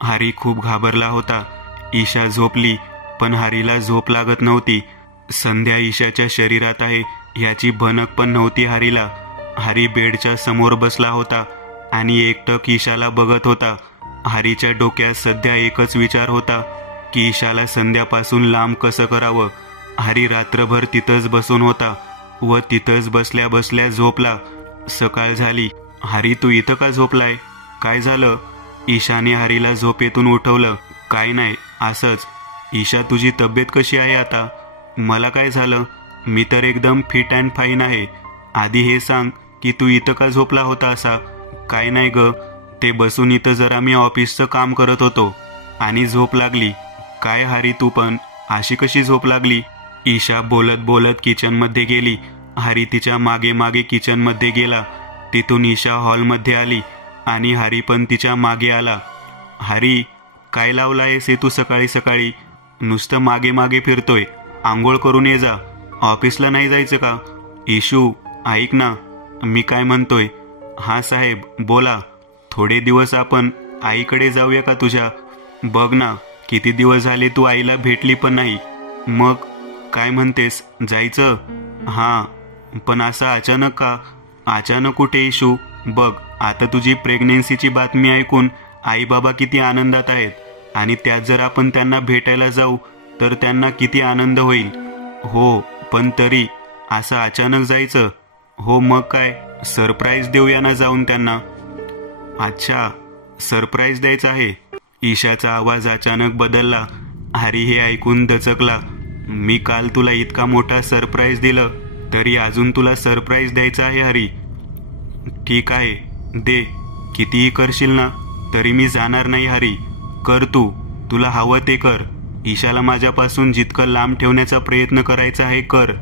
हरी खूप घाबरला होता. ईशा झोपली, पण हरीला झोप लागत नव्हती. संध्या ईशाच्या शरीरात आहे याची भनक पण नव्हती हरीला. हरी बेडच्या समोर बसला होता आणि एकटक ईशाला बघत होता. हरीच्या डोक्यात सध्या एकच विचार होता की ईशाला संध्यापासून लांब कसं करावं. हरी रात्रभर तिथंच बसून होता व तिथंच बसल्या बसल्या झोपला. सकाळ झाली. हरी, तू इथं का झोपलाय? काय झालं? ईशाने हरीला झोपेतून उठवलं. काय नाही, असंच. ईशा, तुझी तब्येत कशी आहे आता? मला काय झालं? मी तर एकदम फिट अँड फाईन आहे. आधी हे सांग की तू इथं का झोपला होता असा? काय नाही ग, ते बसून इथं जरा मी ऑफिसचं काम करत होतो आणि झोप लागली. काय हरी, तू पण अशी कशी झोप लागली? ईशा बोलत बोलत किचनमध्ये गेली. हरी तिच्या मागे मागे किचनमध्ये गेला. तिथून ईशा हॉलमध्ये आली आणि हरी पण तिच्या मागे आला. हरी, काय लावलायस हे तू सकाळी सकाळी? नुसतं मागे मागे फिरतोय. आंघोळ करून ये जा. ऑफिसला नाही जायचं का? इशू, ऐक ना, मी काय म्हणतोय. हा साहेब, बोला. थोडे दिवस आपण आईकडे जाऊया का तुझ्या? बघ ना, किती दिवस झाले तू आईला भेटली पण नाही. मग काय म्हणतेस, जायचं? हां, पण असं अचानक का? अचानक कुठे इशू? बघ, आता तुझी प्रेग्नेन्सीची बातमी ऐकून आई बाबा किती आनंदात आहेत आणि त्यात जर आपण त्यांना भेटायला जाऊ तर त्यांना किती आनंद होईल. हो, पण तरी असं अचानक जायचं? हो, मग काय, सरप्राईज देऊया ना जाऊन त्यांना. अच्छा, सरप्राईज द्यायचं आहे? ईशाचा आवाज अचानक बदलला. हरी हे ऐकून दचकला. मी काल तुला इतका मोठा सरप्राईज दिलं तरी अजून तुला सरप्राईज द्यायचं आहे हरी? ठीक आहे, दे. कितीही करशील ना तरी मी जाणार नाही हरी. कर तू, तुला हवं ते कर. ईशाला माझ्यापासून जितकं लांब ठेवण्याचा प्रयत्न करायचा आहे कर,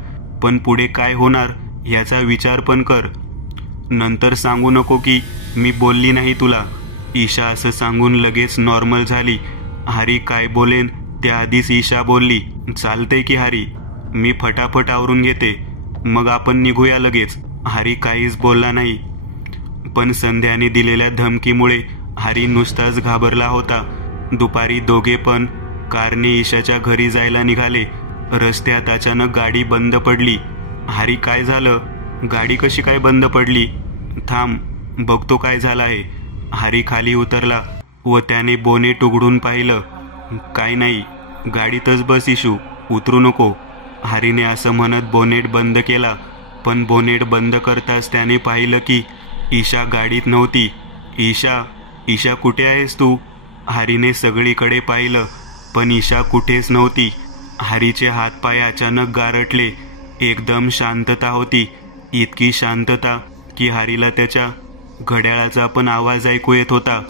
पण पुढे काय होणार याचा विचार पण कर. नंतर सांगू नको की मी बोलली नाही तुला. ईशा असं सांगून लगेच नॉर्मल झाली. हरी काय बोलेन त्याआधीच ईशा बोलली. चालतंय की हरी, मी फटाफट आवरून घेते, मग आपण निघूया लगेच. हरी काहीच बोलला नाही, पण संध्याने दिलेल्या धमकीमुळे हरी नुसताच घाबरला होता. दुपारी दोघे पण कारने ईशाच्या घरी जायला निघाले. रस्त्यात अचानक गाडी बंद पडली. हरी, काय झालं? गाडी कशी काय बंद पडली? थांब, बघतो काय झालं आहे. हरी खाली उतरला व त्याने बोनेट उघडून पाहिलं. काय नाही, गाडीतच बस इशू, उतरू नको. हरीने असं म्हणत बोनेट बंद केला, पण बोनेट बंद करताच त्याने पाहिलं की ईशा गाडीत नव्हती. ईशा, ईशा कुठे आहेस तू? हरीने सगळीकडे पाहिलं, पण ईशा कुठेच नव्हती. हरीचे हातपाय अचानक गारटले. एकदम शांतता होती. इतकी शांतता की हरीला त्याच्या घड्याळाचा पण आवाज ऐकू येत होता.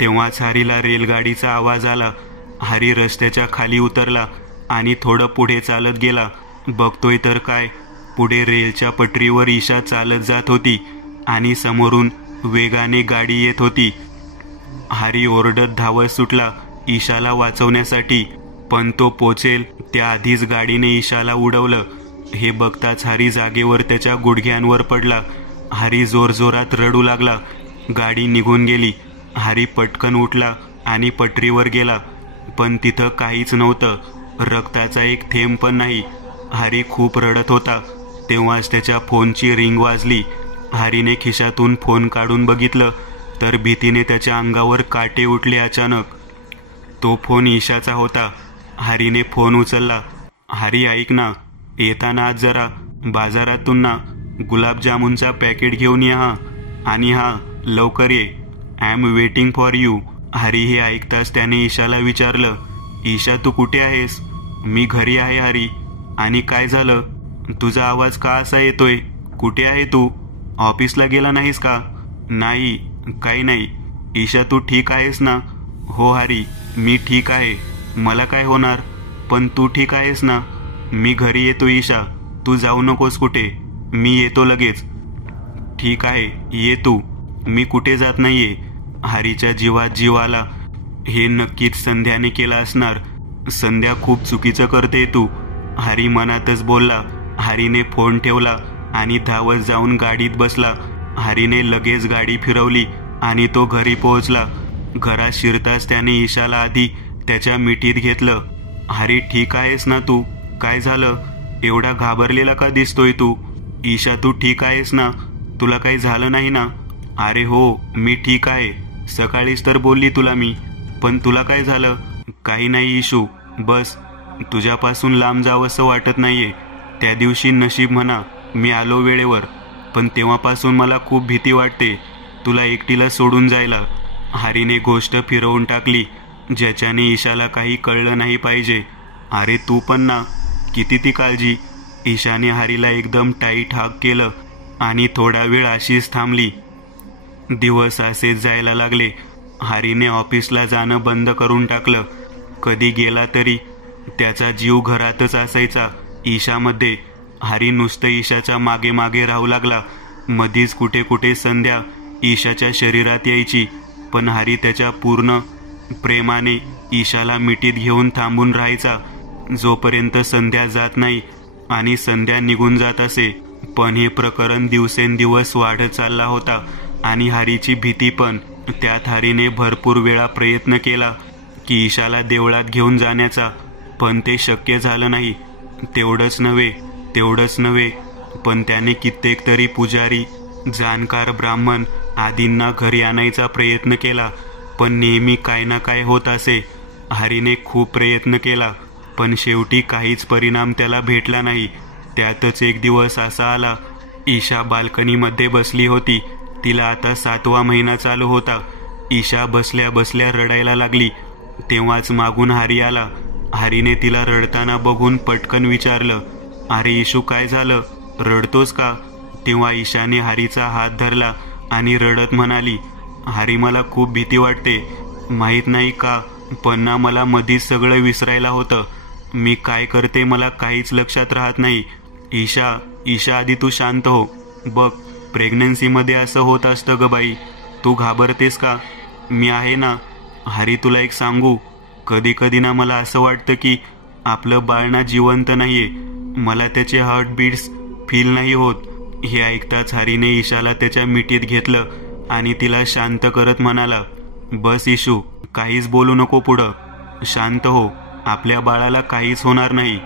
तेव्हाच हरीला रेलगाडीचा आवाज आला. हरी रस्त्याच्या खाली उतरला आणि थोडं पुढे चालत गेला. बघतोय तर काय, पुढे रेलच्या पटरीवर ईशा चालत जात होती आणि समोरून वेगाने गाडी येत होती. हरी ओरडत धावत सुटला ईशाला वाचवण्यासाठी, पण तो पोचेल त्याआधीच गाडीने ईशाला उडवलं. हे बघताच हरी जागेवर त्याच्या गुडघ्यांवर पडला. हरी जोरजोरात रडू लागला. गाडी निघून गेली. हरी पटकन उठला आणि पटरीवर गेला, पण तिथं काहीच नव्हतं. रक्ताचा एक थेंब पण नाही. हरी खूप रडत होता. तेव्हाच त्याच्या फोनची रिंग वाजली. हरीने खिशातून फोन काढून बघितलं तर भीतीने त्याच्या अंगावर काटे उठले अचानक. तो फोन ईशाचा होता. हरीने फोन उचलला. हरी, ऐक ना, येताना आज जरा बाजारातून ना गुलाबजामुनचा पॅकेट घेऊन ये हा, आणि हा लवकर ये. I am waiting for you. Hari हे ऐकताच त्याने ईशाला विचारलं, ईशा तू कुठे आहेस? मी घरी आहे हरी. आणि काय झालं? तुझा आवाज का असा येतोय? कुठे आहे तू? ऑफिसला गेला नाहीस का? नाही, काही नाही. ईशा तू ठीक आहेस ना? हो हरी, मी ठीक आहे. मला काय होणार? पण तू ठीक आहेस ना? मी घरी येतो ईशा, तू जाऊ नकोस कुठे. मी येतो लगेच. ठीक आहे, ये तू, मी कुठे जात नाहीये. हरीच्या जीवात जीव आला. हे नक्कीच संध्याने केलं असणार. संध्या खूप चुकीचं करते तू, हरी मनातच बोलला. हरीने फोन ठेवला आणि धावत जाऊन गाडीत बसला. हरीने लगेच गाडी फिरवली आणि तो घरी पोहोचला. घरात शिरताच त्याने ईशाला आधी त्याच्या मिठीत घेतलं. हरी, ठीक आहेस ना तू? काय झालं? एवढा घाबरलेला का दिसतोय तू? ईशा, तू ठीक आहेस ना? तुला काही झालं नाही ना? अरे हो, मी ठीक आहे. सकाळीच तर बोलली तुला मी. पण तुला काय झालं? काही नाही इशू, बस तुझ्यापासून लांब जावंसं वाटत नाहीये. त्या दिवशी नशीब म्हणा, मी आलो वेळेवर, पण तेव्हापासून मला खूप भीती वाटते तुला एकटीला सोडून जायला. हरीने गोष्ट फिरवून टाकली, ज्याच्याने ईशाला काही कळलं नाही पाहिजे. अरे तू पण ना, किती ती काळजी. ईशाने हरीला एकदम टाईट हाक केलं आणि थोडा वेळ अशीच थांबली. दिवस असेच जायला लागले. हरीने ऑफिसला जाणं बंद करून टाकलं. कधी गेला तरी त्याचा जीव घरातच असायचा, ईशामध्ये. हरी नुसतं ईशाच्या मागे मागे राहू लागला. मधीच कुठे कुठे संध्या ईशाच्या शरीरात यायची, पण हरी त्याच्या पूर्ण प्रेमाने ईशाला मिठीत घेऊन थांबून राहायचा, जोपर्यंत संध्या जात नाही आणि संध्या निघून जात असे. पण हे प्रकरण दिवसेंदिवस वाढत चालला होता आणि हरीची भीती पण. त्यात हरीने भरपूर वेळा प्रयत्न केला की ईशाला देवळात घेऊन जाण्याचा, पण ते शक्य झालं नाही. तेवढंच नव्हे पण त्याने कित्येक तरी पुजारी, जाणकार ब्राह्मण आदींना घरी आणायचा प्रयत्न केला, पण नेहमी काय ना काय होत असे. हरीने खूप प्रयत्न केला, पण शेवटी काहीच परिणाम त्याला भेटला नाही. त्यातच एक दिवस असा आला, ईशा बाल्कनीमध्ये बसली होती. तिला आता 7वा महिना चालू होता. ईशा बसल्या बसल्या रडायला लागली. तेव्हाच मागून हरी आला. हरीने तिला रडताना बघून पटकन विचारलं, अरे इशू, काय झालं? रडतोस का? तेव्हा ईशाने हरीचा हात धरला आणि रडत म्हणाली, हरी, मला खूप भीती वाटते. माहीत नाही का, पण ना मला मधीच सगळं विसरायला होतं. मी काय करते मला काहीच लक्षात राहत नाही. ईशा, आधी तू शांत हो. बघ, प्रेग्नन्सीमध्ये असं होत असतं ग बाई. तू घाबरतेस का? मी आहे ना. हरी, तुला एक सांगू, कधी कधी ना मला असं वाटतं की आपलं बाळ ना जिवंत नाहीये. मला त्याचे हार्टबीट्स फील नाही होत. हे ऐकताच हरीने ईशाला त्याच्या मिठीत घेतलं आणि तिला शांत करत म्हणाला, बस इशू, काहीच बोलू नको पुढं. शांत हो, आपल्या बाळाला काहीच होणार नाही.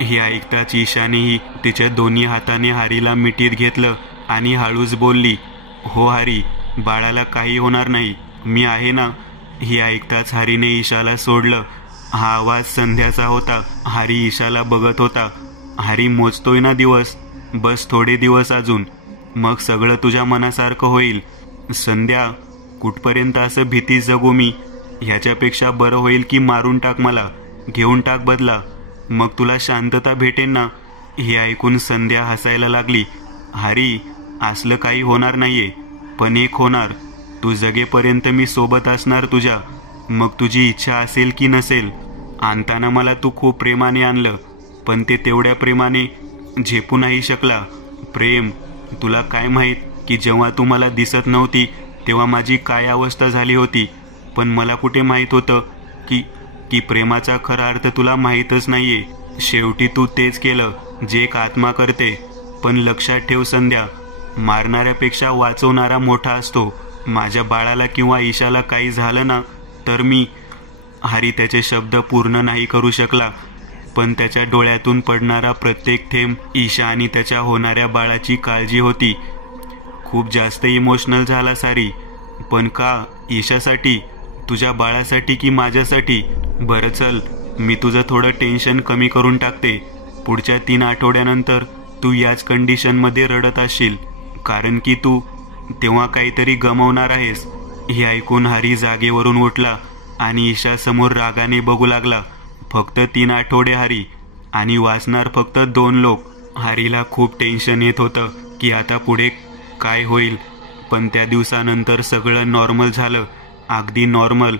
हे ऐकताच ईशानेही तिच्या दोन्ही हाताने हरीला मिठीत घेतलं आणि हळूच बोलली, हो हरी, बाळाला काही होणार नाही, मी आहे ना. हे ऐकताच हरीने ईशाला सोडलं. हा आवाज संध्याचा होता. हरी ईशाला बघत होता. हरी, मोजतोय ना दिवस? बस थोडे दिवस अजून, मग सगळं तुझ्या मनासारखं होईल. संध्या, कुठपर्यंत असं भीती जगू मी? ह्याच्यापेक्षा बरं होईल की मारून टाक मला, घेऊन टाक बदला, मग तुला शांतता भेटेन ना. हे ऐकून संध्या हसायला लागली. हरी, असलं काही होणार नाहीये, पण एक होणार, तू जगेपर्यंत मी सोबत असणार तुझ्या. मग तुझी इच्छा असेल की नसेल. आणताना मला तू खूप प्रेमाने आणलं, पण ते तेवढ्या प्रेमाने झेपू नाही शकला. प्रेम, तुला काय माहीत की जेव्हा तू मला दिसत नव्हती तेव्हा माझी काय अवस्था झाली होती. पण मला कुठे माहीत होतं की प्रेमाचा खरा अर्थ तुला माहीतच नाहीये. शेवटी तू तेच केलं जे एक आत्मा करते. पण लक्षात ठेव संध्या, मारणाऱ्यापेक्षा वाचवणारा मोठा असतो. माझ्या बाळाला किंवा ईशाला काही झालं ना तर मी. हरी त्याचे शब्द पूर्ण नाही करू शकला, पण त्याच्या डोळ्यातून पडणारा प्रत्येक थेंब ईशा आणि त्याच्या होणाऱ्या बाळाची काळजी होती. खूप जास्त इमोशनल झाला सारी. पण का? ईशासाठी, तुझ्या बाळासाठी की माझ्यासाठी? बरं चल, मी तुझं थोडं टेन्शन कमी करून टाकते. पुढच्या 3 आठवड्यानंतर तू याच कंडिशनमध्ये रडत असशील, कारण की तू तेव्हा काहीतरी गमावणार आहेस. हे ऐकून हरी जागेवरून उठला आणि ईशासमोर रागाने बघू लागला. फक्त 3 आठवडे हरी, आणि वाचणार फक्त 2 लोक. हरीला खूप टेन्शन येत होतं की आता पुढे काय होईल. पण त्या दिवसानंतर सगळं नॉर्मल झालं, अगदी नॉर्मल.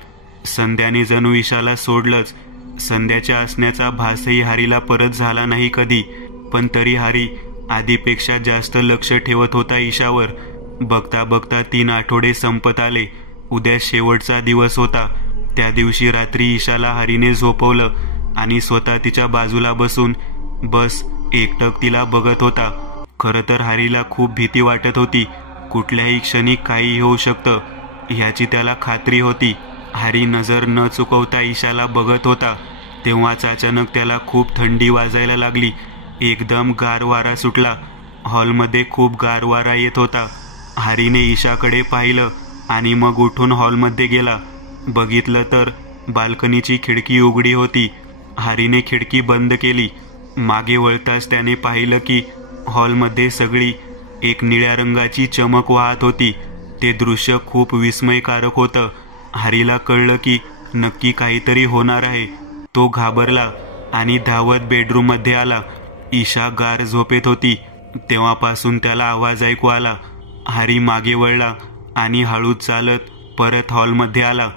संध्याने जणू ईशाला सोडलंच. संध्याच्या असण्याचा भासही हरीला परत झाला नाही कधी. पण तरी हरी आधीपेक्षा जास्त लक्ष ठेवत होता ईशावर. बघता बघता 3 आठवडे संपत आले. उद्या शेवटचा दिवस होता. त्या दिवशी रात्री ईशाला हरीने झोपवलं आणि स्वतः तिच्या बाजूला बसून बस एकटक तिला बघत होता. खरं तर हरीला खूप भीती वाटत होती. कुठल्याही क्षणी काही होऊ शकतं ह्याची त्याला खात्री होती. हरी नजर न चुकवता ईशाला बघत होता. तेव्हाच अचानक त्याला खूप थंडी वाजायला लागली. एकदम गार वारा सुटला. हॉलमध्ये खूप गार वारा येत होता. हरीने ईशाकडे पाहिलं आणि मग उठून हॉलमध्ये गेला. बघितलं तर बाल्कनीची खिडकी उघडी होती. हरीने खिडकी बंद केली. मागे वळताच त्याने पाहिलं की हॉलमध्ये सगळी एक निळ्या रंगाची चमक वाहत होती. ते दृश्य खूप विस्मयकारक होतं. हरीला कळलं की नक्की काहीतरी होणार आहे. तो घाबरला आणि धावत बेडरूममध्ये आला. ईशा गार झोपेत होती. तेव्हापासून त्याला आवाज ऐकू आला. हरी मागे वळला आणि हळूच चालत परत हॉलमध्ये आला.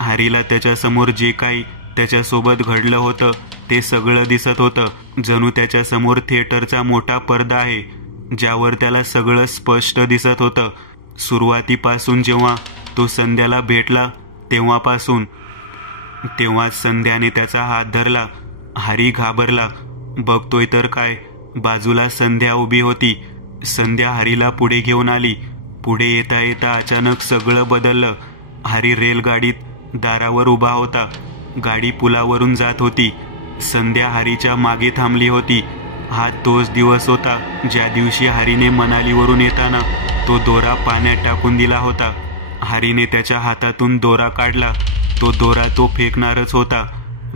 हरीला त्याच्यासमोर जे काही त्याच्यासोबत घडलं होतं ते सगळं दिसत होतं. जणू त्याच्यासमोर थिएटरचा मोठा पडदा आहे ज्यावर त्याला सगळं स्पष्ट दिसत होतं. सुरुवातीपासून जेव्हा तो संध्याला भेटला तेव्हाच संध्याने त्याचा हात धरला. हरी घाबरला. बघतोय तर काय, बाजूला संध्या उभी होती. संध्या हरीला पुढे घेऊन आली. पुढे येता येता अचानक सगळं बदललं. हरी रेलगाडीत दारावर उभा होता. गाडी पुलावरून जात होती. संध्या हरीच्या मागे थांबली होती. हा तोच दिवस होता ज्या दिवशी हरीने मनालीवरून येताना तो दोरा पाण्यात टाकून दिला होता. हरीने त्याच्या हातातून दोरा काढला. तो दोरा तो फेकणारच होता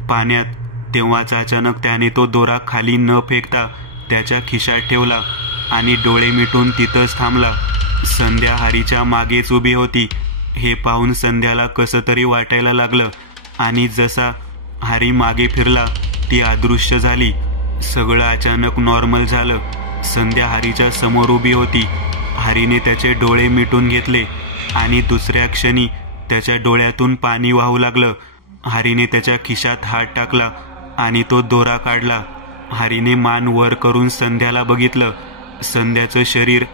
पाण्यात. तेव्हाच अचानक त्याने तो दोरा खाली न फेकता त्याच्या खिशात ठेवला आणि डोळे मिटून तिथंच थांबला. संध्या हरीच्या मागेच उभी होती. हे पाहून संध्याला कसं तरी वाटायला लागलं आणि जसा हरी मागे फिरला ती अदृश्य झाली. सगळं अचानक नॉर्मल झालं. संध्या हरीच्या समोर उभी होती. हरीने त्याचे डोळे मिटून घेतले आणि दुसऱ्या क्षणी त्याच्या डोळ्यातून पाणी वाहू लागलं. हरीने त्याच्या खिशात हात टाकला आणि तो दोरा काढला. हरीने मान वर करून संध्याला बघितलं. संध्याचं शरीर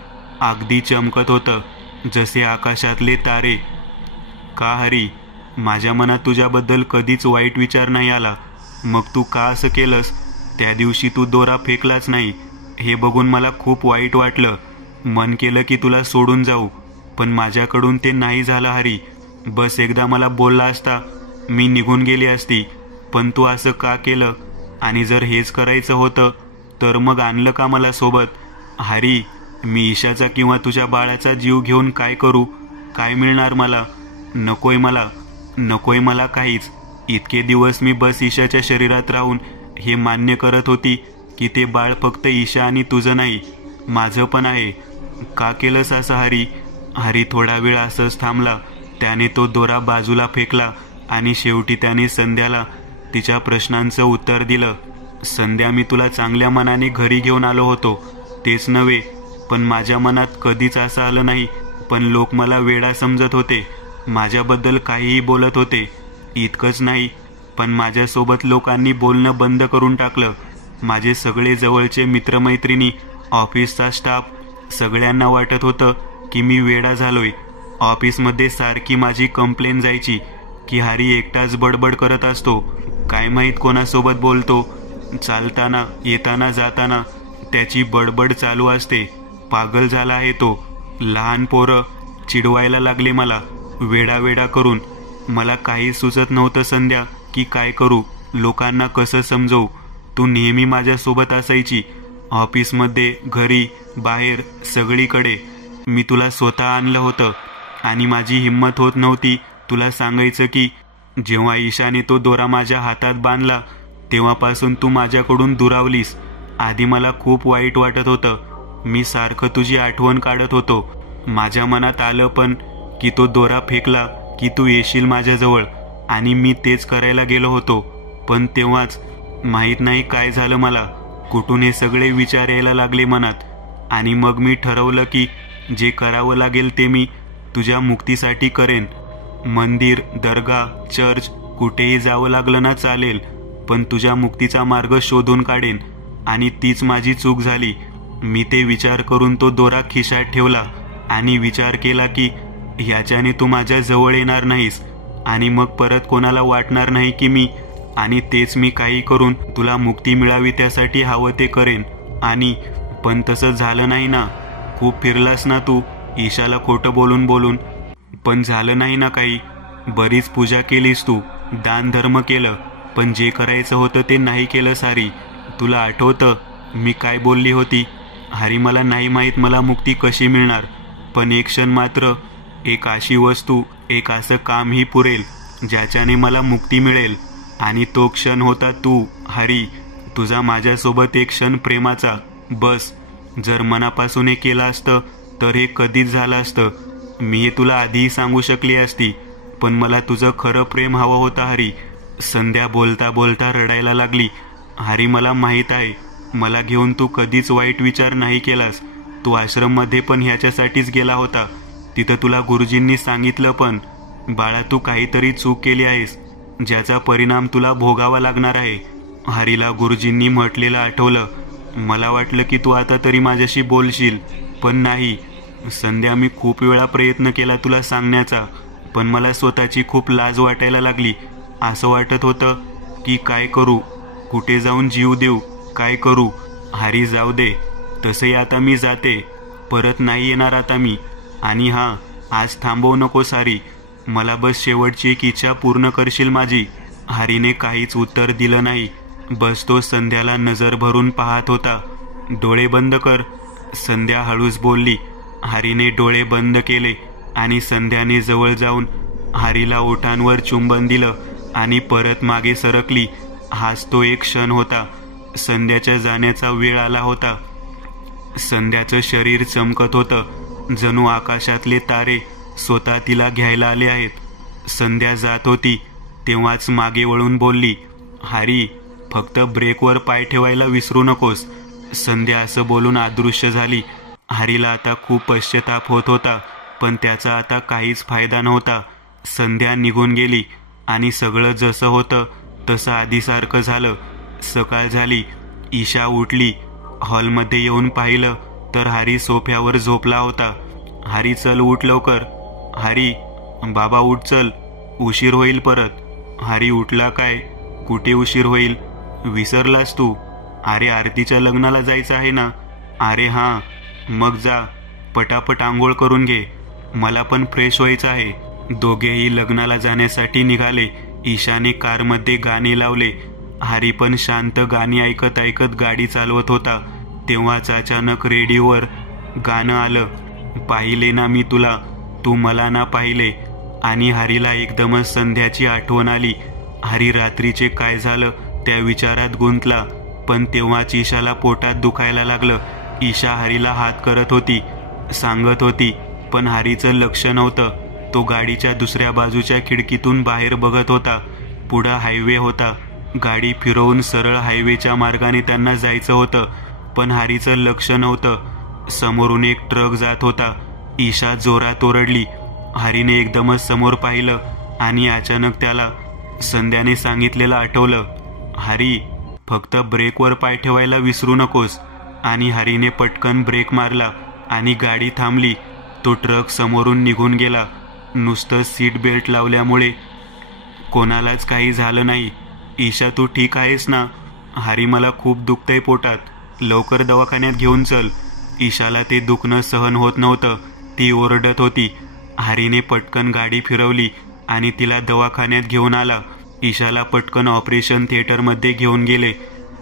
अगदी चमकत होतं जसे आकाशातले तारे. का हरी, माझ्या मनात तुझ्याबद्दल कधीच वाईट विचार नाही आला. मग तू का असं केलंस? त्या दिवशी तू दोरा फेकलाच नाही. हे बघून मला खूप वाईट वाटलं. मन केलं की तुला सोडून जाऊ, पण माझ्याकडून ते नाही झालं हरी. बस एकदा मला बोलला असता मी निघून गेली असती. पण तू असं का केलं? आणि जर हेच करायचं होतं तर मग आणलं का मला सोबत? हरी, मी ईशाचा किंवा तुझ्या बाळाचा जीव घेऊन काय करू? काय मिळणार मला? नकोय मला काहीच. इतके दिवस मी बस ईशाच्या शरीरात राहून हे मान्य करत होती की ते बाळ फक्त ईशा आणि तुझं नाही, माझं पण आहे. का केलंस असं हरी? हरी थोडा वेळ असंच थांबला. त्याने तो दोरा बाजूला फेकला आणि शेवटी त्याने संध्याला तिच्या प्रश्नांचं उत्तर दिलं. संध्या, मी तुला चांगल्या मनाने घरी घेऊन आलो होतो, तेच नव्हे, पण माझ्या मनात कधीच असं आलं नाही. पण लोक मला वेडा समजत होते, माझ्याबद्दल काहीही बोलत होते. इतकंच नाही, पण माझ्यासोबत लोकांनी बोलणं बंद करून टाकलं. माझे सगळे जवळचे मित्रमैत्रिणी, ऑफिसचा स्टाफ, सगळ्यांना वाटत होतं की मी वेडा झालोय. ऑफिसमध्ये सारखी माझी कंप्लेन जायची की हरी एकटाच बडबड करत असतो, काय माहीत कोणासोबत बोलतो. चालताना, येताना, जाताना त्याची बडबड चालू असते. पागल झाला आहे तो. लहान पोरं चिडवायला लागले मला, वेडा करून. मला काही सुचत नव्हतं संध्या की काय करू, लोकांना कसं समजवू. तू नेहमी माझ्यासोबत असायची, ऑफिसमध्ये, घरी, बाहेर, सगळीकडे. मी तुला स्वतः आणलं होतं आणि माझी हिंमत होत नव्हती तुला सांगायचं की जेव्हा ईशाने तो दोरा माझ्या हातात बांधला तेव्हापासून तू माझ्याकडून दुरावलीस. आधी मला खूप वाईट वाटत होतं. मी सारखं तुझी आठवण काढत होतो. माझ्या मनात आलं पण की तो दोरा फेकला की तू येशील माझ्याजवळ, आणि मी तेच करायला गेलो होतो. पण तेव्हाच माहीत नाही काय झालं मला, कुठून हे सगळे विचार यायला लागले मनात. आणि मग मी ठरवलं की जे करावं लागेल ते मी तुझ्या मुक्तीसाठी करेन. मंदिर, दर्गा, चर्च, कुठेही जावं लागलं ना चालेल, पण तुझ्या मुक्तीचा मार्ग शोधून काढेन. आणि तीच माझी चूक झाली. मी ते विचार करून तो दोरा खिशात ठेवला आणि विचार केला की ह्याच्याने तू माझ्या जवळ येणार नाहीस आणि मग परत कोणाला वाटणार नाही की मी, आणि तेच मी काही करून तुला मुक्ती मिळावी त्यासाठी हवं ते करेन. आणि पण तसं झालं नाही ना. खूप फिरलास ना तू ईशाला खोटं बोलून, पण झालं नाही ना काही. बरीच पूजा केलीस तू, दान धर्म केलं, पण जे करायचं होतं ते नाही केलंस हरी. तुला आठवतं मी काय बोलली होती? हरी मला नाही माहीत मला मुक्ती कशी मिळणार, पण एक क्षण मात्र, एक अशी वस्तू, एक असं कामही पुरेल ज्याच्याने मला मुक्ती मिळेल. आणि तो क्षण होता तू हरी. तुझा माझ्यासोबत एक क्षण प्रेमाचा. बस, जर मनापासून हे केलं असतं तर हे कधीच झालं असतं. मी हे तुला आधीही सांगू शकली असती, पण मला तुझं खरं प्रेम हवं होतं हरी. संध्या बोलता बोलता रडायला लागली. हरी मला माहीत आहे, मला घेऊन तू कधीच वाईट विचार नाही केलास. तू आश्रममध्ये पण ह्याच्यासाठीच गेला होता. तिथं तुला गुरुजींनी सांगितलं पण, बाळा तू काहीतरी चूक केली आहेस, ज्याचा परिणाम तुला भोगावा लागणार आहे. हरीला गुरुजींनी म्हटलेलं आठवलं. मला वाटलं की तू आता तरी माझ्याशी बोलशील, पण नाही. संध्या, मी खूप वेळा प्रयत्न केला तुला सांगण्याचा, पण मला स्वतःची खूप लाज वाटायला लागली. असं वाटत होतं की काय करू, कुठे जाऊन जीव देऊ, काय करू. हरी जाऊ दे, तसंही आता मी जाते, परत नाही येणार आता मी. आणि हां, आज थांबवू नकोस हरी, मला बस शेवटची एक इच्छा पूर्ण करशील माझी. हरीने काहीच उत्तर दिलं नाही. बस तो संध्याला नजर भरून पाहत होता. डोळे बंद कर, संध्या हळूच बोलली. हरीने डोळे बंद केले आणि संध्याने जवळ जाऊन हरीला ओठांवर चुंबन दिलं आणि परत मागे सरकली. हाच तो एक क्षण होता. संध्याच्या जाण्याचा वेळ आला होता. संध्याचं शरीर चमकत होतं, जणू आकाशातले तारे स्वतः तिला घ्यायला आले आहेत. संध्या जात होती तेव्हाच मागे वळून बोलली, हरी, फक्त ब्रेकवर पाय ठेवायला विसरू नकोस. संध्या असं बोलून अदृश्य झाली. हरीला आता खूप पश्चाताप होत होता, पण त्याचा आता काहीच फायदा नव्हता. संध्या निघून गेली आणि सगळं जसं होतं तसं आधीसारखं झालं. सकाळ झाली. ईशा उठली. हॉलमध्ये येऊन पाहिलं तर हरी सोफ्यावर झोपला होता. हरी, चल उठ लवकर. हरी, बाबा उठ चल, उशीर होईल परत. हरी उठला. काय, कुठे उशीर होईल? विसरलास तू? अरे आरतीच्या लग्नाला जायचं आहे ना. अरे हां, मग जा, पटापट आंघोळ करून घे, मला पण फ्रेश व्हायचं आहे. दोघेही लग्नाला जाण्यासाठी निघाले. ईशाने कारमध्ये गाणे लावले. हरी पण शांत गाणी ऐकत ऐकत गाडी चालवत होता. तेव्हाच अचानक रेडिओवर गाणं आलं, पाहिले ना मी तुला, तू मला ना पाहिले. आणि हरीला एकदमच संध्याची आठवण आली. हरी रात्रीचे काय झालं त्या विचारात गुंतला, पण तेव्हाच ईशाला पोटात दुखायला लागलं. ईशा हरीला हात करत होती, सांगत होती, पण हरीचं लक्ष नव्हतं. तो गाडीच्या दुसऱ्या बाजूच्या खिडकीतून बाहेर बघत होता. पुढं हायवे होता. गाडी फिरवून सरळ हायवेच्या मार्गाने त्यांना जायचं होतं, पण हरीचं लक्ष नव्हतं. समोरून एक ट्रक जात होता. ईशा जोरात ओरडली. हरीने एकदमच समोर पाहिलं आणि अचानक त्याला संध्याने सांगितलेलं आठवलं, हरी, फक्त ब्रेकवर पाय ठेवायला विसरू नकोस. आणि हरीने पटकन ब्रेक मारला आणि गाडी थांबली. तो ट्रक समोरून निघून गेला. नुसतं सीट बेल्ट लावल्यामुळे कोणालाच काही झालं नाही. ईशा, तू ठीक आहेस ना? हरी, मला खूप दुखतंय पोटात, लवकर दवाखान्यात घेऊन चल. ईशाला ते दुखणं सहन होत नव्हतं. ती ओरडत होती. हरीने पटकन गाडी फिरवली आणि तिला दवाखान्यात घेऊन आला. ईशाला पटकन ऑपरेशन थिएटरमध्ये घेऊन गेले.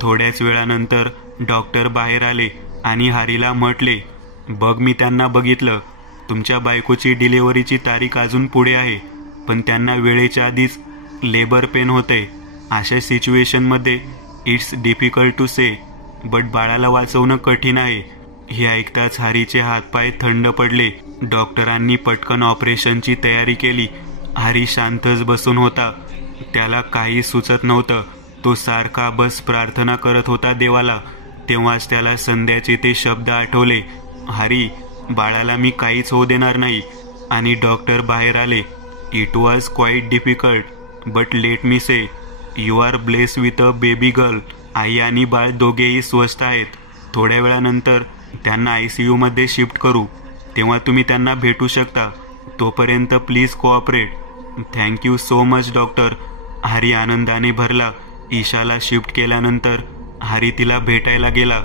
थोड्याच वेळानंतर डॉक्टर बाहेर आले आणि हरीला म्हटले, बघ, मी त्यांना बघितलं. तुमच्या बायकोची डिलिव्हरीची तारीख अजून पुढे आहे, पण त्यांना वेळेच्या आधीच लेबर पेन होते. अशा सिच्युएशनमध्ये it's difficult to say, but बाळाला वाचवणं कठीण आहे. हे ऐकताच हरीचे हातपाय थंड पडले. डॉक्टरांनी पटकन ऑपरेशनची तयारी केली. हरी शांतच बसून होता. त्याला काही सुचत नव्हतं. तो सारखा बस प्रार्थना करत होता देवाला. तेव्हाच त्याला संध्याचे ते शब्द आठवले, हरी, बाळाला मी काहीच होऊ देणार नाही. आणि डॉक्टर बाहेर आले. It was quite difficult, but let me say, you are blessed with a baby girl. आई आणि बाळ दोघेही स्वस्थ आहेत. थोड्या वेळानंतर त्यांना ICU मध्ये शिफ्ट करू, तेव्हा तुम्ही त्यांना भेटू शकता. तोपर्यंत please cooperate. Thank you so much doctor. Hari आनंदाने भरला. ईशाला शिफ्ट केल्यानंतर हरी तिला भेटायला गेला.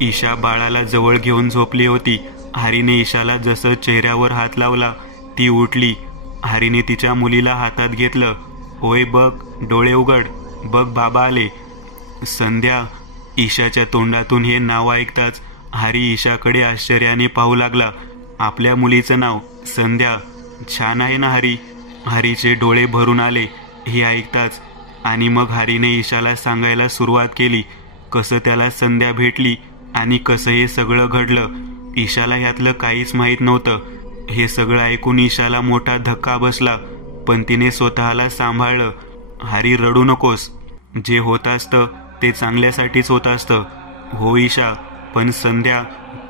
ईशा बाळाला जवळ घेऊन झोपली होती. हरीने ईशाला जसं चेहऱ्यावर हात लावला, ती उठली. हरीने तिच्या मुलीला हातात घेतलं. होय बघ, डोळे उघड, बघ बाबा आले. संध्या. ईशाच्या तोंडातून हे नाव ऐकताच हरी ईशाकडे आश्चर्याने पाहू लागला. आपल्या मुलीचं नाव संध्या, छान आहे ना हरी? हरीचे डोळे भरून आले हे ऐकताच. आणि मग हरीने ईशाला सांगायला सुरुवात केली कसं त्याला संध्या भेटली आणि कसं हे सगळं घडलं. ईशाला ह्यातलं काहीच माहीत नव्हतं. हे सगळं ऐकून ईशाला मोठा धक्का बसला, पण तिने स्वतःला सांभाळलं. हरी, रडू नकोस. जे होत असतं ते चांगल्यासाठीच होत असतं. हो ईशा, पण संध्या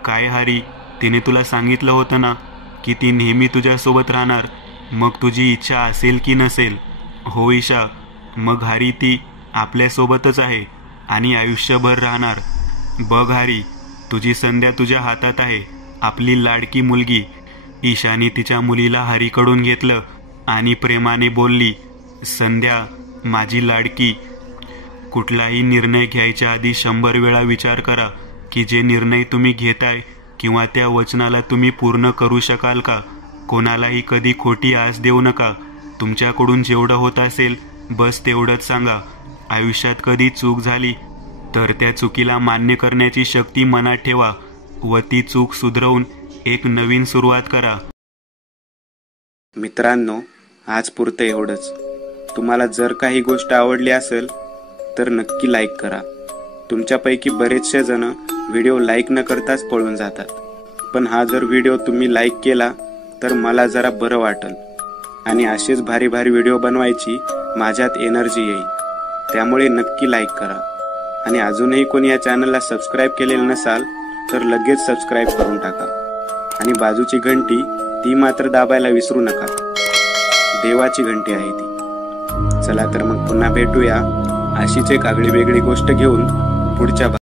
काय? हरी, तिने तुला सांगितलं होतं ना की ती नेहमी तुझ्यासोबत राहणार, मग तुझी इच्छा असेल की नसेल? हो ईशा. मग हरी, ती आपल्यासोबतच आहे आणि आयुष्यभर राहणार. बघ हरी, तुझी संध्या तुझ्या हातात आहे, आपली लाडकी मुलगी. ईशाने तिच्या मुलीला हरीकडून घेतलं आणि प्रेमाने बोलली, संध्या माझी लाडकी. कुठलाही निर्णय घ्यायच्या आधी 100 वेळा विचार करा की जे निर्णय तुम्ही घेताय किंवा त्या वचनाला तुम्ही पूर्ण करू शकाल का. कोणालाही कधी खोटी आस देऊ नका. तुमच्याकडून जेवढं होत असेल बस तेवढंच सांगा. आयुष्यात कधी चूक झाली तर त्या चुकीला मान्य करण्याची शक्ती मनात ठेवा व ती चूक सुधरवून एक नवीन सुरुवात करा. मित्रांनो, आज पुरतं एवढंच. तुम्हाला जर काही गोष्ट आवडली असेल तर नक्की लाईक करा. तुमच्यापैकी बरेचसे जण व्हिडिओ लाईक न करताच पळून जातात, पण हा जर व्हिडिओ तुम्ही लाईक केला तर मला जरा बरं वाटेल आणि असेच भारी भारी व्हिडिओ बनवायची माझ्यात एनर्जी येईल. त्यामुळे नक्की लाईक करा. आणि अजूनही कोणी या चॅनलला सबस्क्राईब केलेलं नसाल तर लगेच सबस्क्राईब करून टाका. आणि बाजूची घंटी ती मात्र दाबायला विसरू नका. देवाची घंटी आहे ती. चला तर मग पुन्हा भेटूया अशीच एक आगळी वेगळी गोष्ट घेऊन पुढच्या